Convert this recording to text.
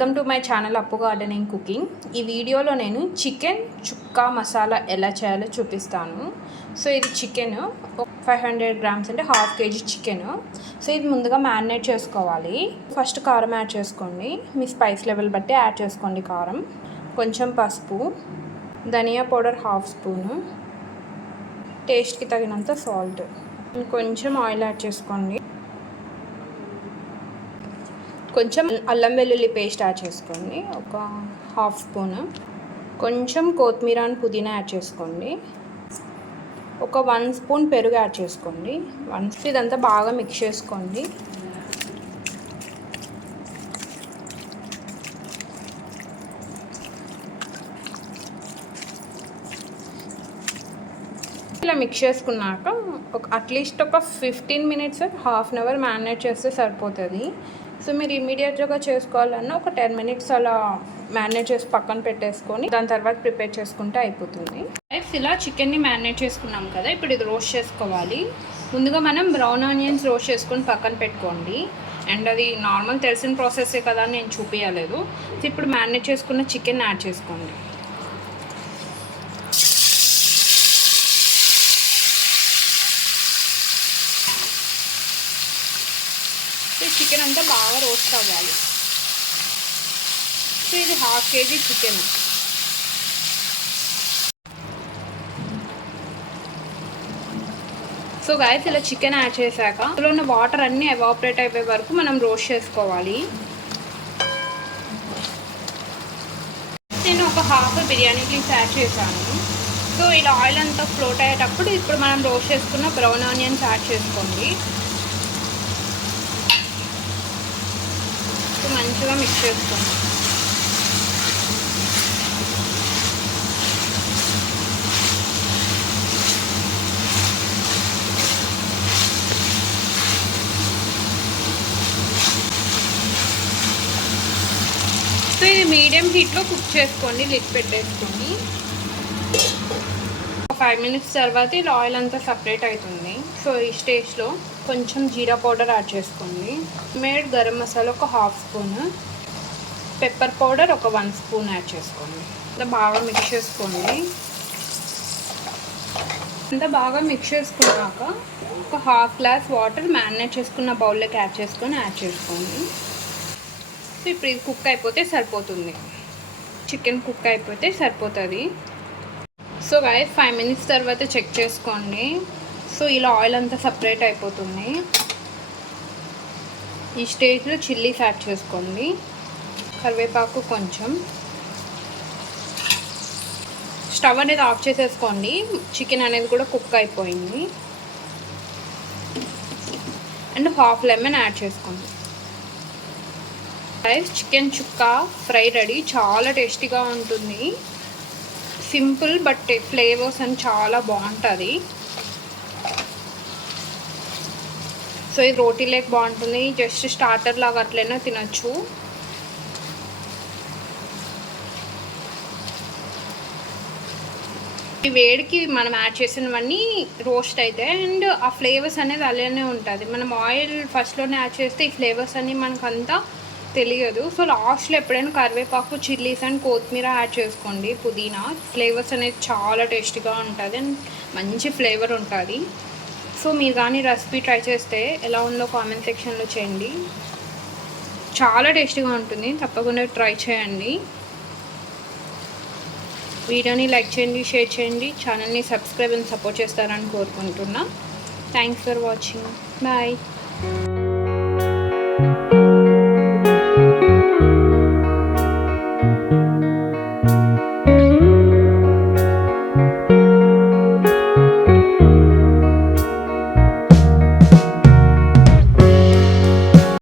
Welcome to my channel Appu gardening cooking. ఈ వీడియోలో నేను చికెన్ చుక్కా మసాలా ఎలా చేయాలో చూపిస్తాను. సో ఇది చికెన్ ఫైవ్ హండ్రెడ్ గ్రామ్స్ అంటే హాఫ్ కేజీ చికెన్. సో ఇది ముందుగా మ్యారినేట్ చేసుకోవాలి. ఫస్ట్ కారం యాడ్ చేసుకోండి. మీ స్పైస్ లెవెల్ బట్టి యాడ్ చేసుకోండి కారం. కొంచెం పసుపు. ధనియా పౌడర్ హాఫ్ స్పూను. టేస్ట్కి తగినంత సాల్ట్. కొంచెం ఆయిల్ యాడ్ చేసుకోండి. కొంచెం అల్లం వెల్లుల్లి పేస్ట్ యాడ్ చేసుకోండి. ఒక హాఫ్ స్పూన్. కొంచెం కొత్తిమీర అండ్ పుదీనా యాడ్ చేసుకోండి. ఒక వన్ స్పూన్ పెరుగు యాడ్ చేసుకోండి. వన్ ఇదంతా బాగా మిక్స్ చేసుకోండి. ఇలా మిక్స్ చేసుకున్నాక ఒక అట్లీస్ట్ ఒక fifteen minutes half an hour marinate చేస్తే సరిపోతుంది. సో మీరు ఇమీడియట్గా చేసుకోవాలన్నా ఒక టెన్ మినిట్స్ అలా మ్యారినేట్ చేసి పక్కన పెట్టేసుకొని దాని తర్వాత ప్రిపేర్ చేసుకుంటే అయిపోతుంది. రైస్ ఇలా చికెన్ని మ్యారినేట్ చేసుకున్నాం కదా ఇప్పుడు ఇది రోస్ట్ చేసుకోవాలి. ముందుగా మనం బ్రౌన్ ఆనియన్స్ రోస్ట్ చేసుకొని పక్కన పెట్టుకోండి. అండ్ అది నార్మల్ తెలిసిన ప్రాసెసే కదా అని నేను చూపించలేదు సో ఇప్పుడు మ్యారినేట్ చేసుకున్న చికెన్ యాడ్ చేసుకోండి. చికెన్ అంతా బాగా రోస్ట్ అవ్వాలి. సో ఇది half KG chicken. So guys ఇలా చికెన్ యాడ్ చేశాక అందులో ఉన్న వాటర్ అన్నీ ఎవాపరేట్ అయిపోయే వరకు మనం రోస్ట్ చేసుకోవాలి. నేను ఒక హాఫ్ బిర్యానీ లీవ్స్ యాడ్ చేశాను. సో ఇలా ఆయిల్ అంతా ఫ్లోట్ అయ్యేటప్పుడు ఇప్పుడు మనం రోస్ట్ చేసుకున్న బ్రౌన్ ఆనియన్స్ యాడ్ చేసుకోండి. మంచిగా మిక్స్ చేసుకోండి. సో ఇది మీడియం హీట్లో కుక్ చేసుకోండి లిడ్ పెట్టేసుకొని. ఫైవ్ మినిట్స్ తర్వాత ఇలా ఆయిల్ అంతా సపరేట్ అవుతుంది సో ఈ స్టేజ్లో కొంచెం జీరా పౌడర్ యాడ్ చేసుకోండి. మేడ్ గరం మసాలా ఒక హాఫ్ స్పూన్ పెప్పర్ పౌడర్ ఒక వన్ స్పూన్ యాడ్ చేసుకోండి. అంతా బాగా మిక్స్ చేసుకోండి. అంతా బాగా మిక్స్ చేసుకున్నాక ఒక హాఫ్ గ్లాస్ వాటర్ మ్యారినేట్ చేసుకున్న బౌల్లోకి యాడ్ చేసుకొని యాడ్ చేసుకోండి. సో ఇప్పుడు ఇది కుక్ అయిపోతే సరిపోతుంది. చికెన్ కుక్ అయిపోతే సరిపోతుంది. సో గాయ ఫైవ్ మినిట్స్ తర్వాత చెక్ చేసుకోండి. సో ఇలా ఆయిల్ అంతా సపరేట్ అయిపోతుంది. ఈ స్టేజ్లో చిల్లీస్ యాడ్ చేసుకోండి. కరివేపాకు కొంచెం. స్టవ్ అనేది ఆఫ్ చేసేసుకోండి. చికెన్ అనేది కూడా కుక్ అయిపోయింది. అండ్ హాఫ్ లెమన్ యాడ్ చేసుకోండి. రైస్ చికెన్ చుక్క ఫ్రై రెడీ చాలా టేస్టీగా ఉంటుంది. సింపుల్ బట్ ఫ్లేవర్స్ అని చాలా బాగుంటుంది. సో ఇది రోటీ లేక్ బాగుంటుంది. జస్ట్ స్టార్టర్ లాగా అట్లైనా తినచ్చు. ఈ వేడికి మనం యాడ్ చేసినవన్నీ రోస్ట్ అవుతాయి అండ్ ఆ ఫ్లేవర్స్ అనేది అలానే ఉంటుంది. మనం ఆయిల్ ఫస్ట్లోనే యాడ్ చేస్తే ఈ ఫ్లేవర్స్ అన్నీ మనకంతా తెలియదు. సో లాస్ట్లో ఎప్పుడైనా కరివేపాకు చిల్లీస్ అండ్ కొత్తిమీర యాడ్ చేసుకోండి. పుదీనా ఫ్లేవర్స్ అనేది చాలా టేస్టీగా ఉంటుంది అండ్ మంచి ఫ్లేవర్ ఉంటుంది. సో మీరు కానీ రెసిపీ ట్రై చేస్తే ఎలా ఉందో కామెంట్ సెక్షన్లో చేయండి. చాలా టేస్టీగా ఉంటుంది. తప్పకుండా ట్రై చేయండి. వీడియోని లైక్ చేయండి షేర్ చేయండి. ఛానల్ని సబ్స్క్రైబ్ అండ్ సపోర్ట్ చేస్తారని కోరుకుంటున్నా. Thanks for watching bye